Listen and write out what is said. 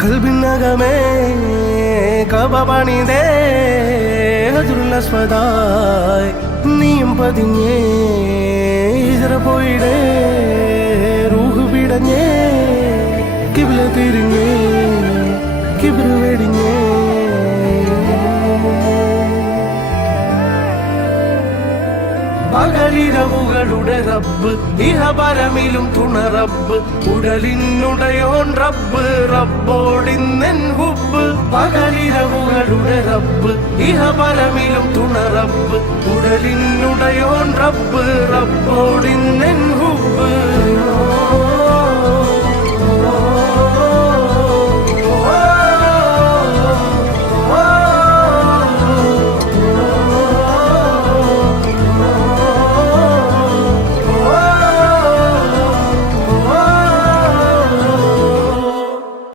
കൽബിനകമേ കബപണിതേ ഹജറുല്ലസ്വദായ് നീയും പതിഞ്ഞേ ഹിജ്റ പോയിടേ റൂഹ് പിടഞ്ഞേ കിബ്ല തിരിഞ്ഞേ കിബ്റ് വെടിഞ്ഞേ പകലിരവുകളുടെ റബ്ബ് ഇഹപരമിലും തുണ റബ്ബ് ഉടലിനുടയോൻ റബ്ബ് റബ്ബോടിന്നെൻ ഹുബ്ബ് പകലിരവുകളുടെ റബ്ബ് ഇഹപരമിലും തുണ റബ്ബ് ഉടലിനുടയോൻ റബ്ബ് റബ്ബോടിന്നെൻ ഹുബ്ബ്